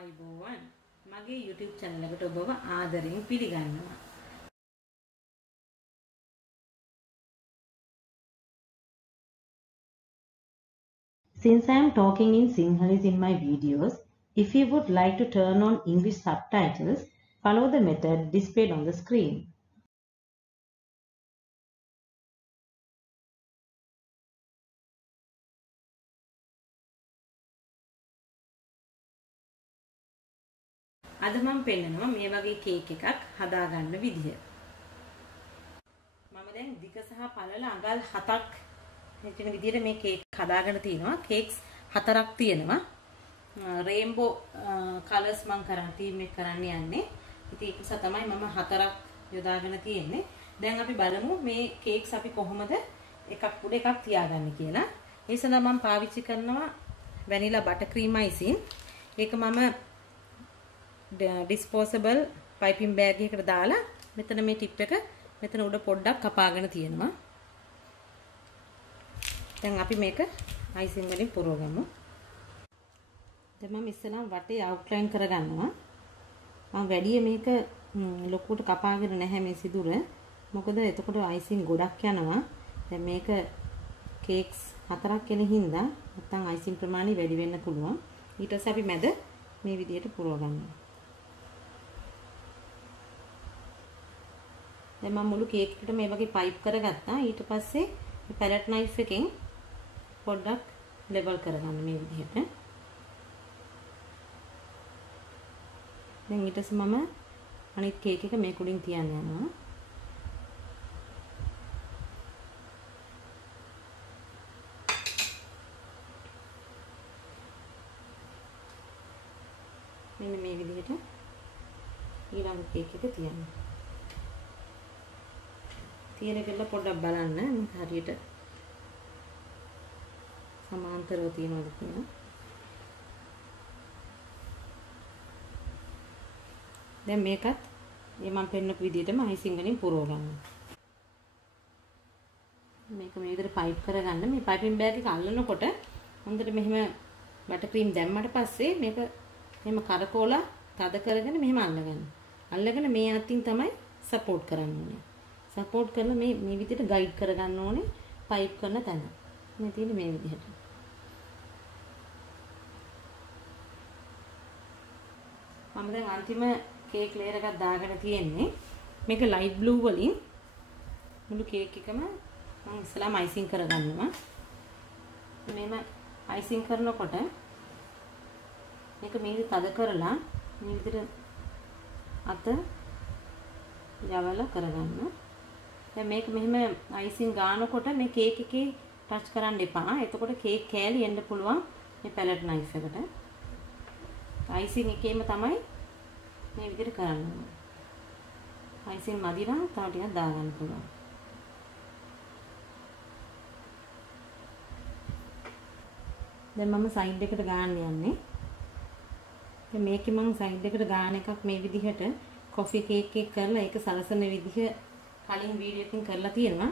ආයිබෝවන් මගේ YouTube channel එකට ඔබව ආදරෙන් පිළිගන්නවා. Since I am talking in Sinhalese in my videos, if you would like to turn on English subtitles, follow the method displayed on the screen. අද මම පෙන්නනවා මේ වගේ කේක් එකක් හදාගන්න විදිය. මම දැන් දිග සහ පළල අඟල් 7ක් මෙතන විදියට මේ කේක් හදාගෙන තිනවා. කේක්ස් 4ක් තියෙනවා. රේන්බෝ කලර්ස් මම කරන් ටීම් එක කරන්න යන්නේ. ඉතින් ඒක නිසා තමයි මම 4ක් යොදාගෙන තියෙන්නේ. දැන් අපි බලමු මේ කේක්ස් අපි කොහොමද එකක් උඩ එකක් තියාගන්නේ කියලා. ඒ සඳහා මම පාවිච්චි කරනවා වැනිලා බටර් ක්‍රීම් අයිසින්. ඒක මම disposable piping bag එකකට දාලා මෙතන මේ ටිප් එක මෙතන උඩ පොඩ්ඩක් කපාගෙන තියෙනවා. දැන් අපි මේක අයිසින් වලින් පුරවගමු. දැන් මම ඉස්සෙල්ලා වටේ අවුට්ලයින් කරගන්නවා. මම වැඩි මේක ලොකුට කපාගෙන නැහැ මේ සිදුර. මොකද එතකොට අයිසින් ගොඩක් යනවා. දැන් මේක කේක්ස් 4ක් වෙන හින්දා නැත්තම් අයිසින් ප්‍රමාණය වැඩි වෙන්න පුළුවන්. ඊට පස්සේ අපි මැද මේ විදිහට පුරවගන්නවා. දැන් මම මුළු කේක් එකට මේ වගේ පයිප් කරගත්තා. ඊට පස්සේ මේ පැලට් නයිෆ් එකෙන් පොඩ්ඩක් ලෙවල් කරගන්න මේ විදිහට. දැන් ඊට පස්සේ මම අනිත් කේක් එක මේක උඩින් තියන්න යනවා. මෙන්න මේ විදිහට ඊළඟ කේක් එක තියන්න. තියෙන කෙල්ල පොඩ්ඩක් බලන්න හරියට සමාන්තරව තියෙනවද කියලා. දැන් මේකත් මේ මම පෙන්නපු විදිහටම අයිසින් වලින් පුරව ගන්නවා. මේක මේ විදිහට පයිප් කරගන්න. මේ පයිපින් බෑග් එක අල්ලනකොට හොඳට මෙහෙම බටර් ක්‍රීම් දැම්මට පස්සේ මේක මෙහෙම කරකෝලා තද කරගෙන මෙහෙම අල්ලගන්න. අල්ලගෙන මේ අතින් තමයි සපෝට් කරන්න ඕනේ. සපෝට් කරලා මේ විදිහට ගයිඩ් කරගන්න ඕනේ පයිප් කරන තැන. මේ තියෙන්නේ මේ විදිහට. මම දැන් අන්තිම කේක් ලේයර් එකක් දාගෙන තියෙන්නේ. මේක ලයිට් බ්ලූ වලින් මුළු කේක් එකම මම ඉස්සලාම අයිසින් කරගන්නවා. මේම අයිසින් කරනකොට මේක මේ තද කරලා මේ විදිහට අත යවලා කරගන්න. දැන් මේක මෙහෙම අයිසින් ගානකොට මේ කේක් එකේ ටච් කරන්න එපා. එතකොට කේක් කෑලි එන්න පුළුවන් මේ පැලට් නයිෆ් එකට. අයිසින් එකේම තමයි මේ විදිහට කරන්න ඕනේ. අයිසින් මදි නම් තව ටිකක් දාගන්න පුළුවන්. දැන් මම සයිඩ් එකට ගාන්න යන්නේ. දැන් මේකේ මම සයිඩ් එකට ගාන එකක් මේ විදිහට කොෆි කේක් එක කරලා ඒක සලසන විදිහ කලින් වීඩියෝ එකකින් කරලා තියෙනවා.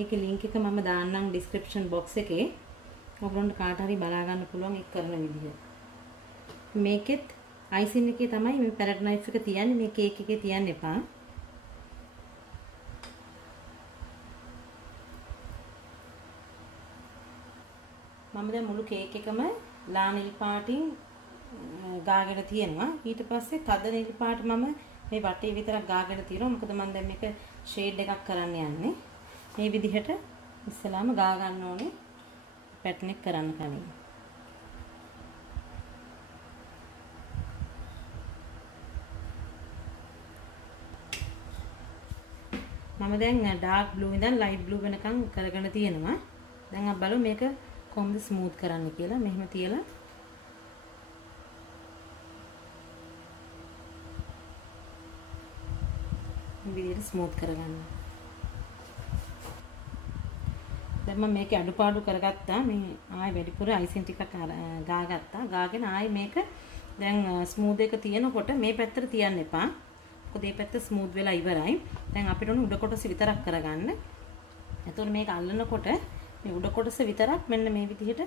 ඒකේ ලින්ක් එක මම දාන්නම් ඩිස්ක්‍රිප්ෂන් බොක්ස් එකේ. ඔයගොල්ලන්ට කාට හරි බලා ගන්න පුළුවන් ඒක කරන විදිහ. මේකෙත් අයිසින් එකේ තමයි මේ පැලට් නයිෆ් එක තියන්නේ. මේ කේක් එකේ තියන්න එපා. මම දැන් මුළු කේක් එකම ලා නිල් පාටින් ගාගෙන තියෙනවා. ඊට පස්සේ තද නිල් පාට මම මේ වටේ විතරක් ගාගෙන තියෙනවා. මොකද මම දැන් මේක ෂේඩ් එකක් කරන්න යන්නේ. මේ විදිහට ඉස්සලාම ගා ගන්න ඕනේ පැටර්න් එක කරන්න කලින්. මම දැන් ඩාර්ක් බ්ලූ ඉඳන් ලයිට් බ්ලූ වෙනකන් කරගෙන තියෙනවා. දැන් අපි බලමු මේක කොහොමද ස්මූත් කරන්න කියලා. මෙහෙම තියලා විදිහට ස්මූත් කරගන්න. දැන් මම මේකේ අඩුපාඩු කරගත්තා. මේ ආයෙ වැඩිපුර අයිසින් ටිකක් ගාගත්තා. ගාගෙන ආයෙ මේක දැන් ස්මූත් එක තියෙනකොට මේ පැත්තට තියන්න එපා. මොකද මේ පැත්ත ස්මූත් වෙලා ඉවරයි. දැන් අපිට උඩ කොටස විතරක් කරගන්න. එතකොට මේක අල්ලනකොට මේ උඩ කොටස විතරක් මෙන්න මේ විදිහට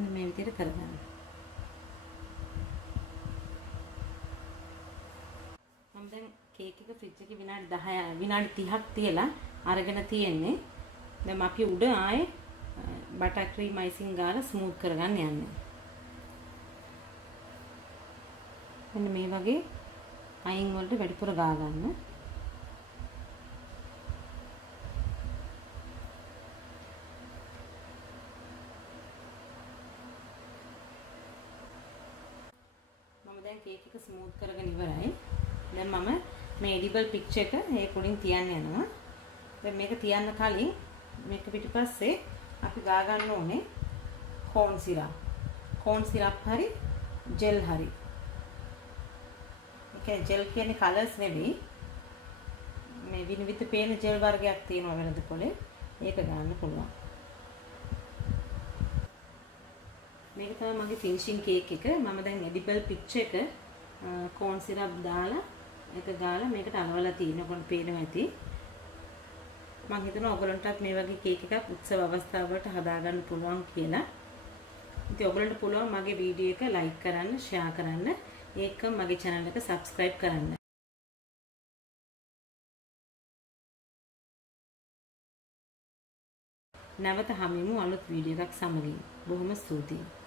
මෙන්න මේ විදිහට කරගන්න. මම දැන් කේක් එක ෆ්‍රිජ් එකේ විනාඩි 30ක් තියලා අරගෙන තියෙන්නේ. දැන් අපි උඩ ආයේ බටර් ක්‍රීම් අයිසිං ගාලා ස්මූත් කරගන්න යන්නේ. මෙන්න මේ වගේ අයින් වලට වැඩිපුර ගා ගන්න. මම දැන් කේක් එක ස්මූත් කරගෙන ඉවරයි. දැන් මම මේ එඩිබල් පික්චර් එක ඒක උඩින් තියන්න යනවා. දැන් මේක තියන්න කලින් මේක පිටිපස්සේ අපි ගා ගන්න ඕනේ කෝන් සිරප්. කෝන් සිරප් හරි ජෙල් හරි. ඒකේ ජෙල් කියන්නේ කලර්ස් නෙවෙයි. මේ විනිවිද පේන ජෙල් වර්ගයක් තියෙනවා වෙනද පොලේ. ඒක ගන්න පුළුවන්. මේක තමයි මගේ ෆිනිෂින් කේක් එක. මම දැන් එඩිබල් පික්චර් එක කෝන් සිරප් දාලා ඒක ගාලා මේකට අලවලා තිනකොට පේනවා ඇති. මම හිතනවා ඔයගලන්ටත් මේ වගේ කේක් එකක් උත්සව අවස්ථාවලට හදාගන්න පුළුවන් කියලා. ඉතින් ඔයගලන්ට පුළුවන් මගේ වීඩියෝ එක ලයික් කරන්න, ෂෙයා කරන්න, ඒකම මගේ channel එක subscribe කරන්න. නැවත හමුවෙමු අලුත් වීඩියෝ එකක් සමගින්. බොහොම ස්තුතියි.